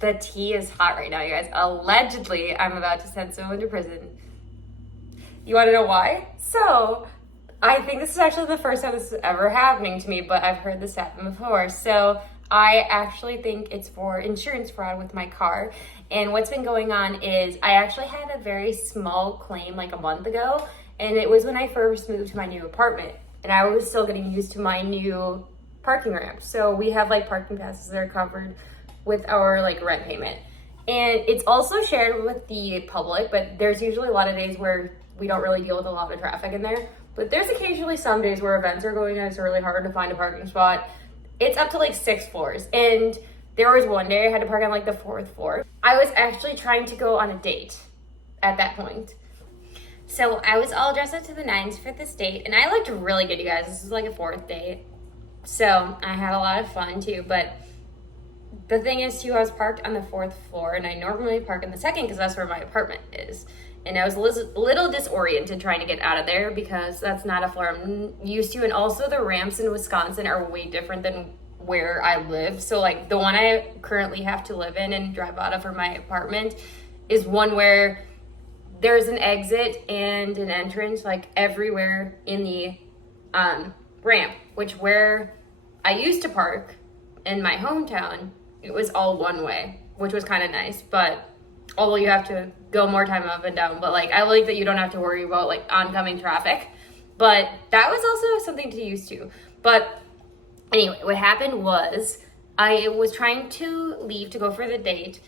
The tea is hot right now, you guys. Allegedly, I'm about to send someone to prison. You want to know why? So, I think this is actually the first time this is ever happening to me, but I've heard this happen before. So, I actually think it's for insurance fraud with my car. And what's been going on is I actually had a very small claim like a month ago, and it was when I first moved to my new apartment. And I was still getting used to my new parking ramp. So, we have like parking passes that are covered with our like rent payment. And it's also shared with the public, but there's usually a lot of days where we don't really deal with a lot of traffic in there. But there's occasionally some days where events are going on, it's really hard to find a parking spot. It's up to like 6 floors. And there was one day I had to park on like the 4th floor. I was actually trying to go on a date at that point. So I was all dressed up to the nines for this date, and I looked really good, you guys. This was like a 4th date. So I had a lot of fun too, but the thing is too, I was parked on the 4th floor, and I normally park in the 2nd because that's where my apartment is. And I was a little disoriented trying to get out of there because that's not a floor I'm used to. And also the ramps in Wisconsin are way different than where I live. So like the one I currently have to live in and drive out of for my apartment is one where there's an exit and an entrance like everywhere in the ramp, which where I used to park in my hometown, it was all one way, which was kind of nice. But although you have to go more time up and down, but like I like that you don't have to worry about like oncoming traffic. But that was also something to use to. But anyway, what happened was I was trying to leave to go for the date,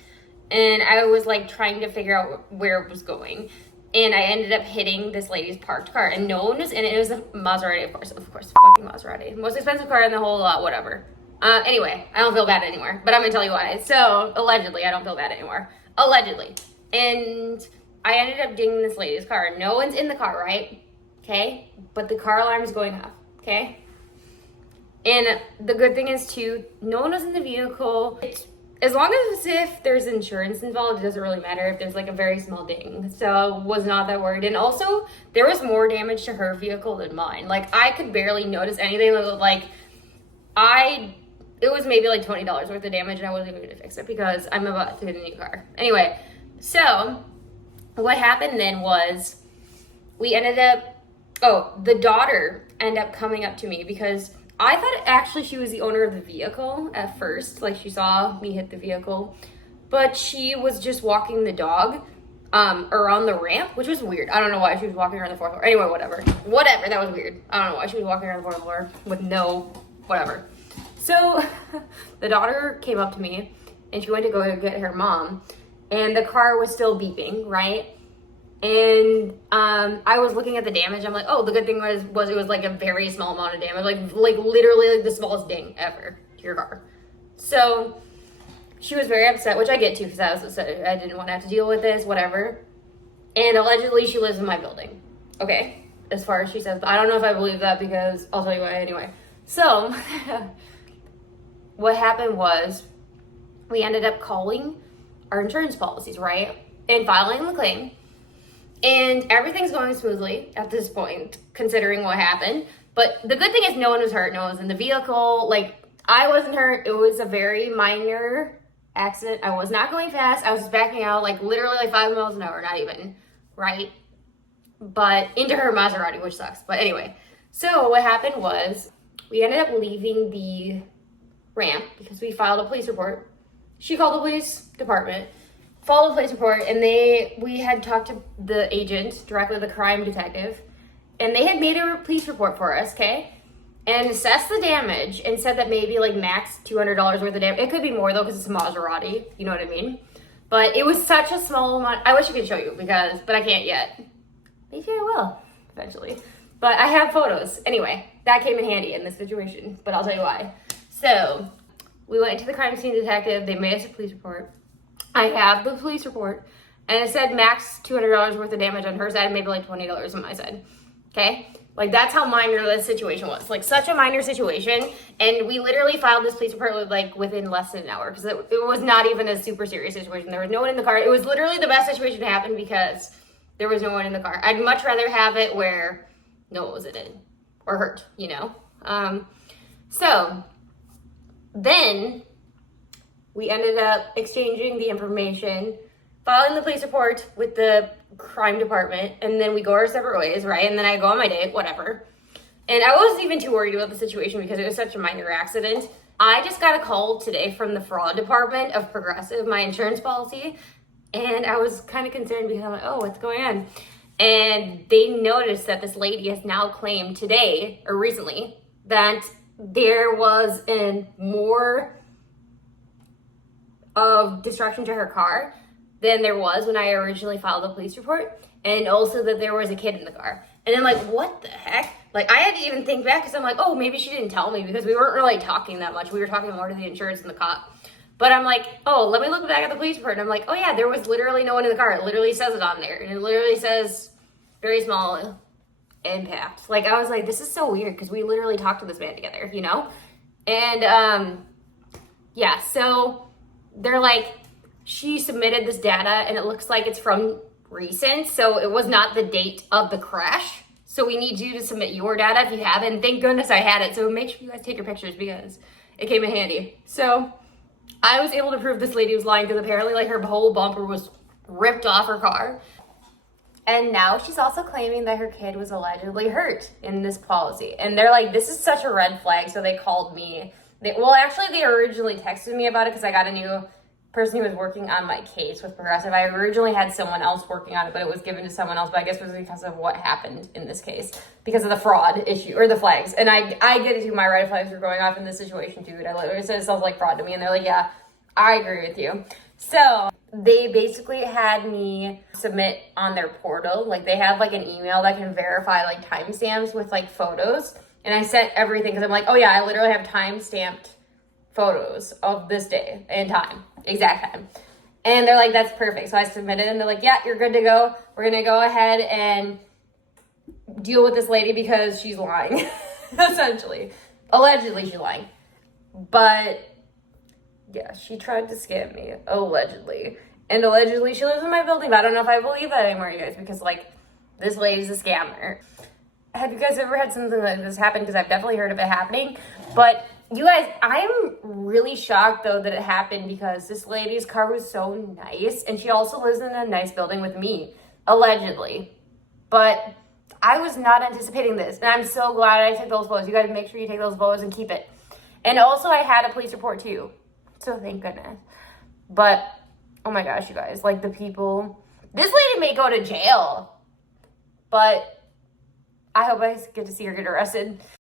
and I was like trying to figure out where it was going. And I ended up hitting this lady's parked car, and no one was in it. It was a Maserati, of course, fucking Maserati. Most expensive car in the whole lot, whatever. Anyway, I don't feel bad anymore, but I'm gonna tell you why. So, allegedly, I don't feel bad anymore. Allegedly. And I ended up dinging this lady's car. No one's in the car, right? Okay? But the car alarm is going off, okay? And the good thing is, too, no one was in the vehicle. As long as if there's insurance involved, it doesn't really matter if there's like a very small ding. So was not that worried. And also, there was more damage to her vehicle than mine. Like, I could barely notice anything. Like, it was maybe like $20 worth of damage, and I wasn't even gonna fix it because I'm about to get a new car. Anyway, so what happened then was the daughter ended up coming up to me because I thought actually she was the owner of the vehicle at first. Like, she saw me hit the vehicle, but she was just walking the dog around the ramp, which was weird. I don't know why she was walking around the 4th floor. Anyway, whatever, that was weird. I don't know why she was walking around the 4th floor with no whatever. So the daughter came up to me, and she went to go get her mom, and the car was still beeping, right? And I was looking at the damage. I'm like, oh, the good thing was it was like a very small amount of damage, like literally like the smallest ding ever to your car. So she was very upset, which I get too, because I was upset. I didn't want to have to deal with this, whatever. And allegedly she lives in my building. Okay, as far as she says. But I don't know if I believe that, because I'll tell you why anyway. So what happened was we ended up calling our insurance policies, right? And filing the claim. And everything's going smoothly at this point, considering what happened. But the good thing is no one was hurt. No one was in the vehicle. Like, I wasn't hurt. It was a very minor accident. I was not going fast. I was just backing out, like, literally like 5 miles an hour, not even, right? But into her Maserati, which sucks. But anyway, so what happened was we ended up leaving the ramp because we filed a police report. She called the police department, filed a police report, and we had talked to the agent, directly the crime detective, and they had made a police report for us, okay? And assessed the damage and said that maybe like max $200 worth of damage. It could be more though, because it's a Maserati, you know what I mean? But it was such a small amount. I wish I could show you, but I can't yet. Maybe I will eventually. But I have photos. Anyway, that came in handy in this situation, but I'll tell you why. So we went to the crime scene detective. They made us a police report. I have the police report, and it said max $200 worth of damage on her side, maybe like $20 on my side. Okay? Like, that's how minor this situation was. Like, such a minor situation. And we literally filed this police report within less than an hour, because it was not even a super serious situation. There was no one in the car. It was literally the best situation to happen because there was no one in the car. I'd much rather have it where no one was in it or hurt, you know? So then We ended up exchanging the information, filing the police report with the crime department, and then we go our separate ways, right? And then I go on my date, whatever. And I wasn't even too worried about the situation because it was such a minor accident. I just got a call today from the fraud department of Progressive, my insurance policy, and I was kind of concerned because I'm like, oh, what's going on? And they noticed that this lady has now claimed today, or recently, that there was more of destruction to her car than there was when I originally filed the police report, and also that there was a kid in the car. And I'm like, what the heck? Like, I had to even think back because I'm like, oh, maybe she didn't tell me because we weren't really talking that much. We were talking more to the insurance and the cop. But I'm like, oh, let me look back at the police report. And I'm like, oh yeah, there was literally no one in the car. It literally says it on there. And it literally says very small impact. Like, I was like, this is so weird because we literally talked to this man together, you know? And yeah, so they're like, she submitted this data and it looks like it's from recent. So it was not the date of the crash. So we need you to submit your data if you haven't. Thank goodness I had it. So make sure you guys take your pictures because it came in handy. So I was able to prove this lady was lying because apparently like her whole bumper was ripped off her car. And now she's also claiming that her kid was allegedly hurt in this policy. And they're like, this is such a red flag. So they called me. They originally texted me about it because I got a new person who was working on my case with Progressive. I originally had someone else working on it, but it was given to someone else. But I guess it was because of what happened in this case, because of the fraud issue or the flags. And I get it too. My red flags were going off in this situation too. And I literally said it sounds like fraud to me, and they're like, yeah, I agree with you. So they basically had me submit on their portal. Like they have like an email that can verify like timestamps with like photos. And I sent everything because I'm like, oh yeah, I literally have time-stamped photos of this day and time, exact time. And they're like, that's perfect. So I submitted and they're like, yeah, you're good to go. We're going to go ahead and deal with this lady because she's lying, essentially. Allegedly, she's lying. But yeah, she tried to scam me, allegedly. And allegedly, she lives in my building, but I don't know if I believe that anymore, you guys, because like, this lady's a scammer. Have you guys ever had something like this happen? Because I've definitely heard of it happening. But you guys, I'm really shocked though that it happened because this lady's car was so nice. And she also lives in a nice building with me, allegedly. But I was not anticipating this. And I'm so glad I took those photos. You guys make sure you take those photos and keep it. And also I had a police report too. So thank goodness. But, oh my gosh, you guys, like the people, this lady may go to jail. But I hope I get to see her get arrested.